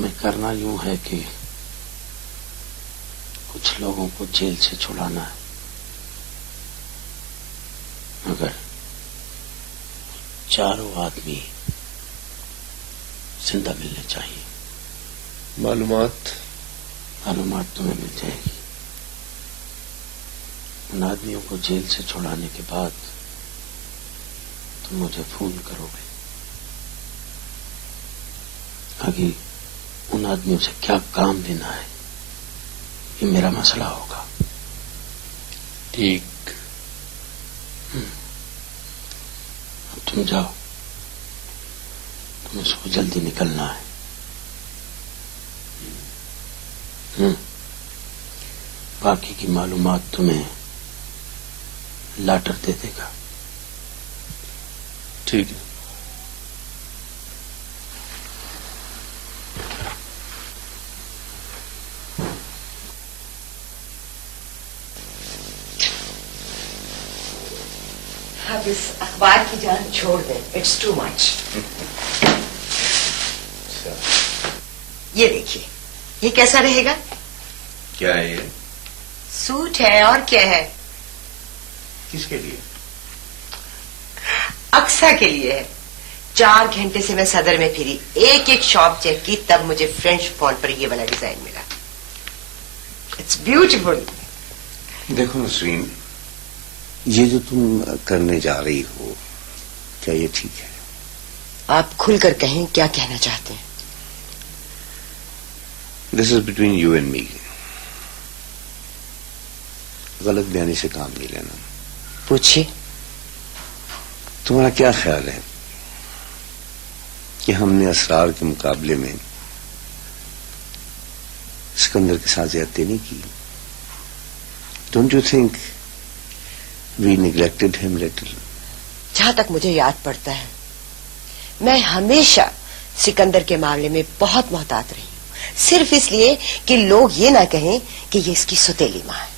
تمہیں کرنا یوں ہے کہ کچھ لوگوں کو جیل سے چھڑانا ہے، مگر چاروں آدمی زندہ ملنے چاہیے۔ معلومات تمہیں مل جائے گی۔ ان آدمیوں کو جیل سے چھڑانے کے بعد تم مجھے فون کرو گے، آگے ان آدمیوں سے کیا کام لینا ہے یہ میرا مسئلہ ہوگا۔ ٹھیک، تم جاؤ، تمہیں صبح جلدی نکلنا ہے۔ باقی کی معلومات تمہیں لاٹر دے دے گا۔ ٹھیک ہے۔ اب اس اخبار کی جان چھوڑ دیں، اٹس ٹو مچ۔ یہ دیکھیے، یہ کیسا رہے گا؟ کیا ہے یہ؟ سوٹ ہے اور کیا ہے؟ کس کے لیے؟ اقصا کے لیے ہے۔ 4 گھنٹے سے میں صدر میں پھری، ایک ایک شاپ چیک کی، تب مجھے فرینچ فون پر یہ والا ڈیزائن ملا۔ It's beautiful. دیکھو نسرین، یہ جو تم کرنے جا رہی ہو کیا یہ ٹھیک ہے؟ آپ کھل کر کہیں، کیا کہنا چاہتے ہیں؟ This is between you and me. غلط بیانی سے کام نہیں لینا۔ پوچھیے۔ تمہارا کیا خیال ہے کہ ہم نے اسرار کے مقابلے میں سکندر کے ساتھ زیادتی نہیں کی؟ Don't you think we neglected him little? جہاں تک مجھے یاد پڑتا ہے، میں ہمیشہ سکندر کے معاملے میں بہت محتاط رہی ہوں، صرف اس لیے کہ لوگ یہ نہ کہیں کہ یہ اس کی سوتیلی ماں ہے۔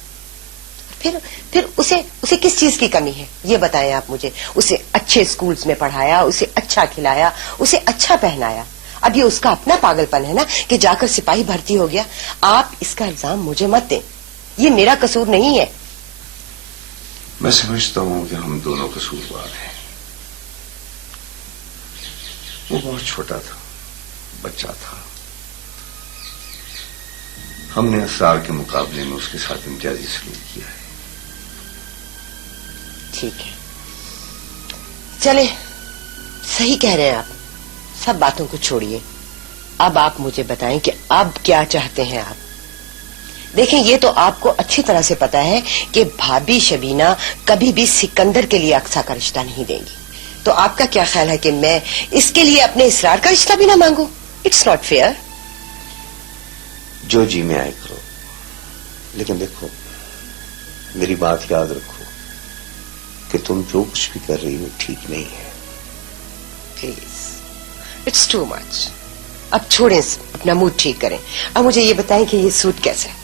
پھر اسے کس چیز کی کمی ہے یہ بتائیں آپ مجھے؟ اسے اچھے اسکولز میں پڑھایا، اسے اچھا کھلایا، اسے اچھا پہنایا۔ اب یہ اس کا اپنا پاگل پن ہے نا کہ جا کر سپاہی بھرتی ہو گیا۔ آپ اس کا الزام مجھے مت دیں، یہ میرا قصور نہیں ہے۔ میں سمجھتا ہوں کہ ہم دونوں قصوروار ہیں۔ وہ بہت چھوٹا تھا، بچہ تھا، ہم نے اسرار کے مقابلے میں اس کے ساتھ امتیازی سلوک کیا ہے۔ ٹھیک ہے، چلے، صحیح کہہ رہے ہیں آپ، سب باتوں کو چھوڑیے۔ اب آپ مجھے بتائیں کہ اب کیا چاہتے ہیں آپ؟ دیکھیں، یہ تو آپ کو اچھی طرح سے پتا ہے کہ بھابھی شبینہ کبھی بھی سکندر کے لیے اقصا کا رشتہ نہیں دیں گی، تو آپ کا کیا خیال ہے کہ میں اس کے لیے اپنے اسرار کا رشتہ بھی نہ مانگوں؟ It's not fair. جو جی میں آئے کرو، لیکن دیکھو میری بات یاد رکھو کہ تم جو کچھ بھی کر رہی ہو ٹھیک نہیں ہے۔ Please, it's too much. اب چھوڑیں، اپنا موڈ ٹھیک کریں۔ اب مجھے یہ بتائیں کہ یہ سوٹ کیسا ہے؟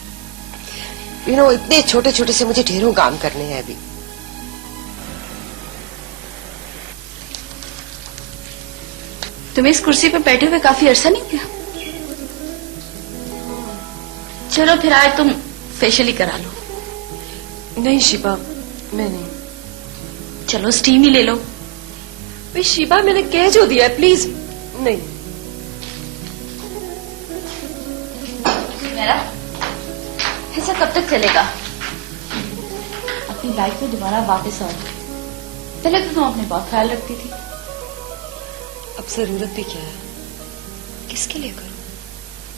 اتنے چھوٹے چھوٹے سے مجھے ڈھیروں کام کرنے ہیں ابھی۔ تمہیں اس کرسی پہ بیٹھے ہوئے کافی عرصہ نہیں ہوا؟ چلو پھر آج تم فیشل ہی کرا لو۔ نہیں شیبا، میں نہیں۔ چلو سٹیم ہی لے لو۔ بھئی شیبا، میں نے کہہ جو دیا ہے، پلیز نہیں۔ میرا ایسا کب تک چلے گا؟ اپنی لائف میں دوبارہ واپس آؤ۔ پہلے تو تم اپنے بہت خیال رکھتی تھی۔ اب ضرورت بھی کیا ہے؟ کس کے لیے کروں؟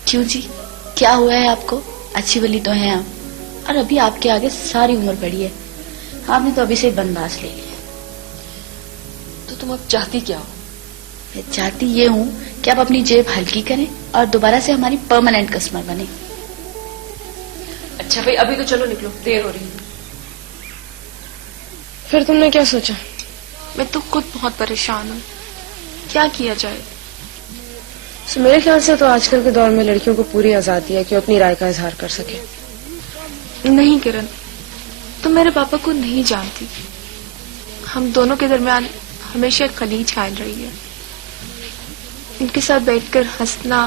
کیوں جی، کیا ہوا ہے آپ کو؟ اچھی بلی تو ہیں آپ، اور ابھی آپ کے آگے ساری عمر پڑی ہے، آپ نے تو ابھی سے بنداز لے لیا۔ تو تم اب چاہتی کیا ہو؟ میں چاہتی یہ ہوں کہ آپ اپنی جیب ہلکی کریں اور دوبارہ سے ہماری پرماننٹ کسٹمر بنے۔ اچھا بھائی، ابھی تو چلو نکلو، دیر ہو رہی ہے۔ پھر تم نے کیا سوچا؟ میں تو خود بہت پریشان ہوں، کیا کیا جائے؟ میرے خیال سے تو آج کل کے دور میں لڑکیوں کو پوری آزادی ہے کہ اپنی رائے کا اظہار کر سکے۔ نہیں کرن، تم میرے پاپا کو نہیں جانتی، ہم دونوں کے درمیان ہمیشہ ایک خلیج قائم رہی ہے۔ ان کے ساتھ بیٹھ کر ہنسنا،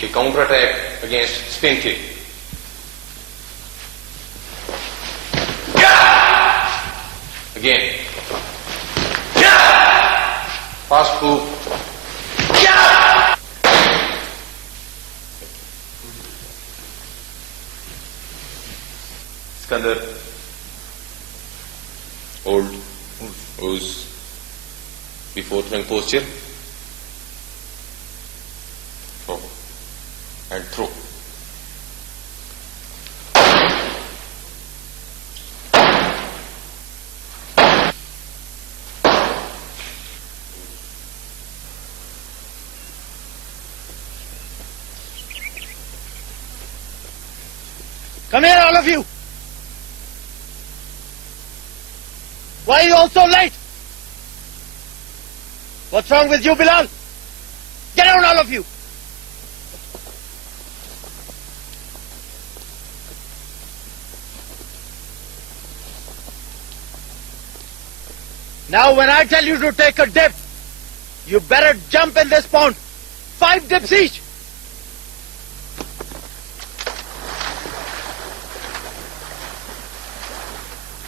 a counter attack against spin kick. Again. Fast move. Iskandar. Hold. Who's before throwing posture. Throw. And throw. Come here, all of you. Why are you all so late? What's wrong with you, Bilal? Get down, all of you. Now, when I tell you to take a dip, you better jump in this pond. 5 dips each.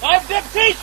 Five dips each.